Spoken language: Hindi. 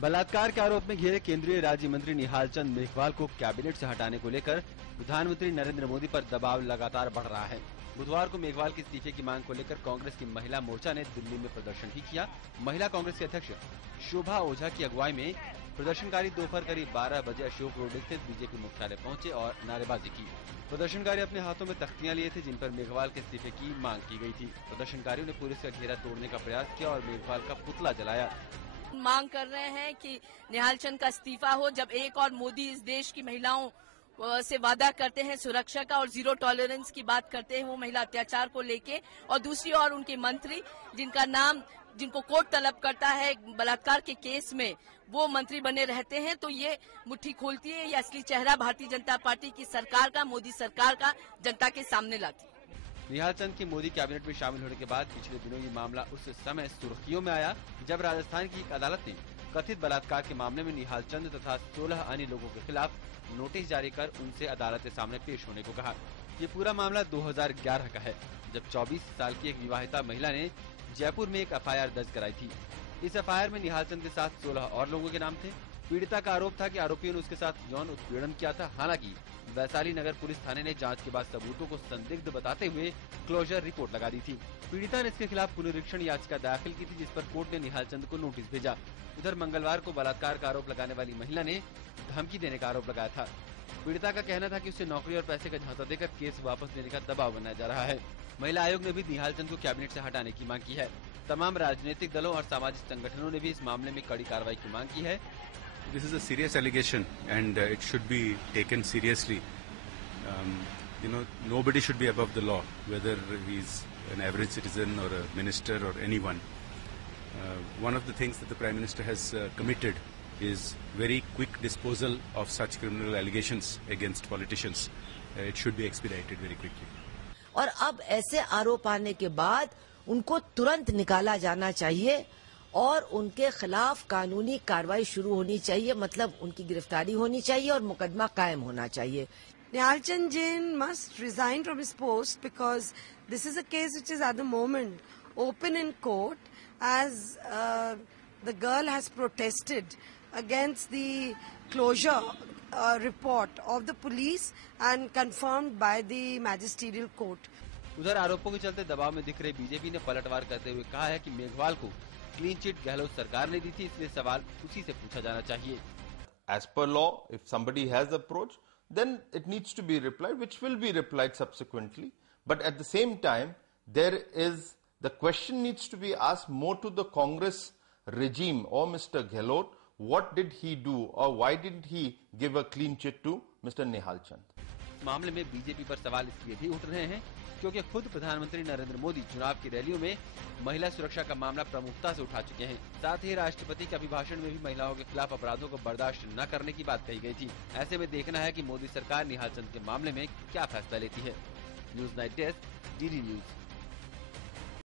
बलात्कार के आरोप में घिरे केंद्रीय राज्य मंत्री निहाल चंद मेघवाल को कैबिनेट से हटाने को लेकर प्रधानमंत्री नरेंद्र मोदी पर दबाव लगातार बढ़ रहा है। बुधवार को मेघवाल के इस्तीफे की मांग को लेकर कांग्रेस की महिला मोर्चा ने दिल्ली में प्रदर्शन भी किया। महिला कांग्रेस के अध्यक्ष शोभा ओझा की अगुवाई में प्रदर्शनकारी दोपहर करीब 12 बजे अशोक रोड स्थित बीजेपी मुख्यालय पहुंचे और नारेबाजी की। प्रदर्शनकारी अपने हाथों में तख्तियां लिए थे जिन पर मेघवाल के इस्तीफे की मांग की गई थी। प्रदर्शनकारियों ने पुलिस का घेरा तोड़ने का प्रयास किया और मेघवाल का पुतला जलाया। मांग कर रहे हैं कि निहाल चंद का इस्तीफा हो। जब एक और मोदी इस देश की महिलाओं से वादा करते हैं सुरक्षा का और जीरो टॉलरेंस की बात करते हैं वो महिला अत्याचार को लेके, और दूसरी ओर उनके मंत्री जिनको कोर्ट तलब करता है बलात्कार के केस में, वो मंत्री बने रहते हैं, तो ये मुट्ठी खोलती है। ये असली चेहरा भारतीय जनता पार्टी की सरकार का, मोदी सरकार का जनता के सामने लाती है। निहाल चंद के मोदी कैबिनेट में शामिल होने के बाद पिछले दिनों ये मामला उस समय सुर्खियों में आया जब राजस्थान की एक अदालत ने कथित बलात्कार के मामले में निहाल चंद तथा 16 अन्य लोगों के खिलाफ नोटिस जारी कर उनसे अदालत के सामने पेश होने को कहा। ये पूरा मामला 2011 का है, जब 24 साल की एक विवाहिता महिला ने जयपुर में एक एफआईआर दर्ज कराई थी। इस एफआईआर में निहाल चंद के साथ 16 और लोगों के नाम थे। पीड़िता का आरोप था कि आरोपियों ने उसके साथ यौन उत्पीड़न किया था। हालांकि वैशाली नगर पुलिस थाने ने जांच के बाद सबूतों को संदिग्ध बताते हुए क्लोजर रिपोर्ट लगा दी थी। पीड़िता ने इसके खिलाफ पुनरीक्षण याचिका दाखिल की थी, जिस पर कोर्ट ने निहाल चंद को नोटिस भेजा। उधर मंगलवार को बलात्कार का आरोप लगाने वाली महिला ने धमकी देने का आरोप लगाया था। पीड़िता का कहना था कि उसे नौकरी और पैसे का झांसा देकर केस वापस लेने का दबाव बनाया जा रहा है। महिला आयोग ने भी निहाल चंद को कैबिनेट से हटाने की मांग की है। तमाम राजनीतिक दलों और सामाजिक संगठनों ने भी इस मामले में कड़ी कार्रवाई की मांग की है। This is a serious allegation and it should be taken seriously. Nobody should be above the law, whether he's an average citizen or a minister or anyone. One of the things that the Prime Minister has committed is very quick disposal of such criminal allegations against politicians. It should be expedited very quickly. और अब ऐसे आरोप आने के बाद उनको तुरंत निकाला जाना चाहिए और उनके खिलाफ कानूनी कार्रवाई शुरू होनी चाहिए, मतलब उनकी गिरफ्तारी होनी चाहिए और मुकदमा कायम होना चाहिए। Nihal Chand Jain must resign from his post because this is a case which is at the moment open in court as the girl has protested against the closure report of the police and confirmed by the magisterial court. उधर आरोपों के चलते दबाव में दिख रही बीजेपी ने पलटवार करते हुए कहा है कि मेघवाल को क्लीन चिट गहलोत सरकार ने दी थी, इसलिए सवाल उसी से पूछा जाना चाहिए। As per law, if somebody has approached, then it needs to be replied, which will be replied subsequently. But at the same time, the question needs to be asked more to the Congress regime or Mr. Gehlot. What did he do or why didn't he give a clean chit to Mr. Nihal Chand? मामले में बीजेपी पर सवाल इसलिए भी उठ रहे हैं क्योंकि खुद प्रधानमंत्री नरेंद्र मोदी चुनाव की रैलियों में महिला सुरक्षा का मामला प्रमुखता से उठा चुके हैं। साथ ही राष्ट्रपति के अभिभाषण में भी महिलाओं के खिलाफ अपराधों को बर्दाश्त न करने की बात कही गई थी। ऐसे में देखना है कि मोदी सरकार निहाल चंद के मामले में क्या फैसला लेती है। News night desk, DD news.